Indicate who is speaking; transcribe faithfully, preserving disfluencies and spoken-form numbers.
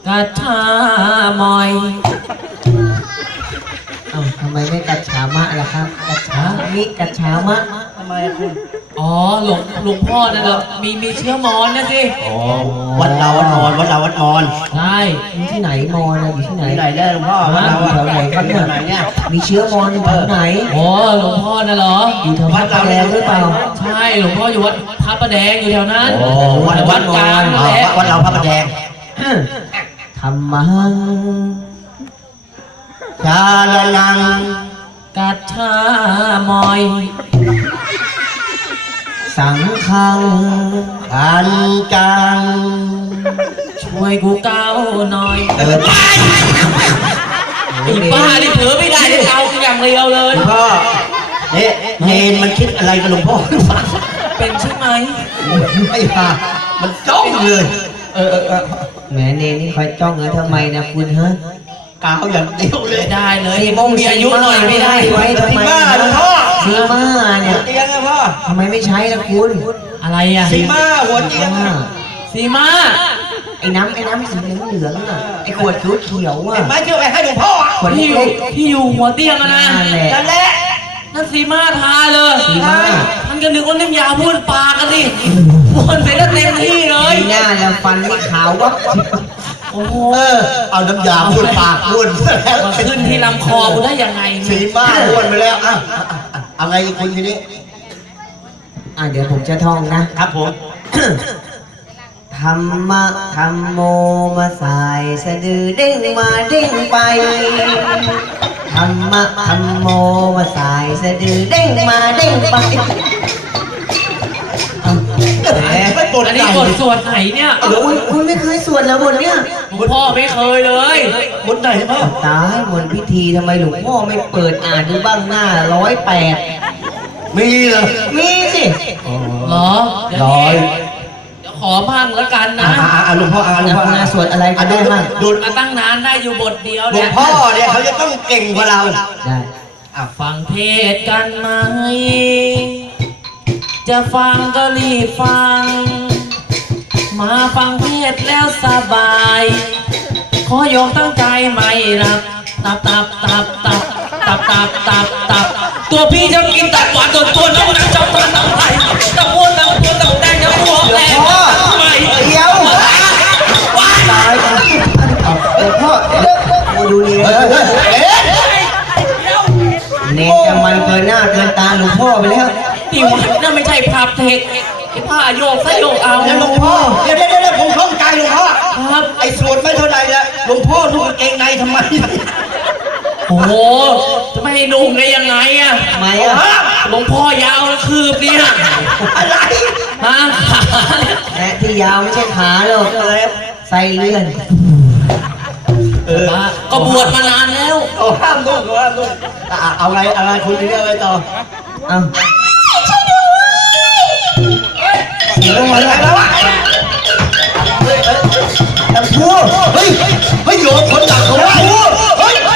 Speaker 1: กระชามอย
Speaker 2: เอ้าทำไมไม่กัดฉามะล่ะครับกัดฉามิกัดฉามะทำไมคุณ
Speaker 1: อ๋อหลวงหลวงพ่อนั่นเหรอมีมีเชื้อมอนนะสิ
Speaker 3: อ๋อวัดเราวัดนอนวัดเราวัดนอน
Speaker 1: ใช่
Speaker 2: อยู่ที่ไหนมอนอยู่ที่ไหน
Speaker 3: ที่ไหนได้หลวงพ่อวัดเรา
Speaker 2: แถวไหนครับเนี่ยมีเชื้อมอนอยู่แถวไหน
Speaker 1: อ๋อหลวงพ่อน่ะเหรอ
Speaker 2: อยู่แถววัดเราแดงหรือเปล่า
Speaker 1: ใช่หลวงพ่ออยู่วัดพระประแดงอยู่แถวนั้น
Speaker 3: โอ้วัดวัดกลางวัดเราพระประแดง
Speaker 2: ธรรมัง
Speaker 3: ชาลนัง
Speaker 1: กัจฉามอย
Speaker 2: สังฆัง
Speaker 3: อันจัง
Speaker 1: ช่วยกูเก้าหน่อยไอ้บ้านี่เผลอไม่ได้ที่เอาอย่างเดียวเลย
Speaker 3: พ่อเนี่ยเนนมันคิดอะไรกับหลวงพ่อ
Speaker 1: เป็นใช่ไหม
Speaker 3: ไอ้ห่ามันจ้องเลยเออเออ
Speaker 2: แหมเนนนี่คอยจ้องเลยทำไมนะคุณฮะ
Speaker 3: กาวอย่างเดียวเลย
Speaker 1: ได้เลยมีอายุหน่อยไม่ได้
Speaker 2: ไว้ทำไมซีมาเนี่ย
Speaker 3: เตียงนะพ่อ
Speaker 2: ทำไมไม่ใช้ล่ะคุณ
Speaker 1: อะไรอ่ะ
Speaker 3: ซีมาหัวเตียง
Speaker 1: ซีมา
Speaker 2: ไอ้น้ำไอ้น้ำสีเหลืองๆอ่ะไอ้ขวดเขียวๆอ่ะ
Speaker 3: ไม่เชื่อไปให้หลวงพ่อ
Speaker 1: พี่อยู่พี่อยู่หัวเตียงนะ
Speaker 3: นั่นแหละ
Speaker 1: นั่นซีมาทาเลยมันก็นึกว่าน้ำยาพ่นปากกันดิพ่นไปแล้วเต็มที่เลย
Speaker 2: หน้าแล้วฟันไม่ขาววะ
Speaker 1: โอ้โห
Speaker 3: เอาน้ำยาพ่นปากพ่น
Speaker 1: แล้วมาขึ้นที่ลำคอกูได้ยังไง
Speaker 3: ซีมาพ่นไปแล้วอ่ะอะไรคุณทีนี้
Speaker 2: อ่ะเดี๋ยวผมจะท่องนะครับ
Speaker 3: ผม
Speaker 2: ธรรมะธรรมโมมาสายสะดือเด้งมาเด้งไปธรรมะธรรมโมมาสายสะดือเด้งมาเด้งไป
Speaker 1: อันนี้บทสวดไหนเนี่ย
Speaker 2: คุณคุณไม่เคยสวดแล้วบทเนี้ย
Speaker 1: หลวงพ่อไม่เคยเลย
Speaker 3: บทไหนพ่อ
Speaker 2: ตายบทพิธีทำไมหลวงพ่อไม่เปิดอ่านดูบ้างหน้าร้อยแปด
Speaker 3: มีเหรอ
Speaker 2: มีสิ
Speaker 1: เหรอ
Speaker 3: ร้อย
Speaker 1: เดี๋ยวขอบ้างแล้วกันนะ
Speaker 3: อ่าหลวงพ่ออ่าหลวงพ่อ
Speaker 2: สวดอะไรก็ได้บ้าง
Speaker 1: ดูมาตั้งนานได้อยู่บทเดียว
Speaker 3: หลวงพ่อเนี่ยเขาจะต้องเก่งกว่าเรา
Speaker 2: ได้
Speaker 1: ฟังเทศกันไหมจะฟังก็รีบฟังมาฟังเทศแล้วสบายขอโยมตั้งใจไม่รับตับตับตับตับตับตับตับตับตัวพี่จะกินตับหวานตัวตัวน้องนางจำปาตับไทยตับวัวตับวัวตับแดงตับวัวแดงตับใหม่
Speaker 2: เดี๋ยวตายหลวงพ่อดูนี่เนจะมันเกินหน้าเกินตาหลวงพ่อไปแล้ว
Speaker 1: ที่วัดนั่นไม่ใช่ภาพเทคไอ้ผ้าโยกซะโยกเอา
Speaker 3: แล้วหลวงพ่อเดี๋ยวเดี๋ยวเดี๋ยวผมเข้าใจหลวงพ่อครับไอ้สวดไม่เท่าไหร่ละหลวงพ่อดูกางเกงในทำไม
Speaker 1: โอ้โหจะไม่ให้นุ่งได้ยังไงอ่ะ
Speaker 2: ทำไมอ่ะ
Speaker 1: หลวงพ่อยาวแล้วคืบเนี่ย
Speaker 3: อะไร
Speaker 1: ฮะ
Speaker 2: แหมที่ยาวไม่ใช่ขาหรอกไส้เลื่อน
Speaker 1: เออก็บวชมานานแล้ว
Speaker 3: เอาห้ามลูกเอาห้ามลูกเอาไงอะไรคุณจะเรื่องอะไรต่อ
Speaker 2: เอา
Speaker 3: ช่วยด้วยเสียงอะไรแล้ววะแต่พูดเฮ้ยเฮ้ยโยมคนดักเขาว่าพูดเฮ้ย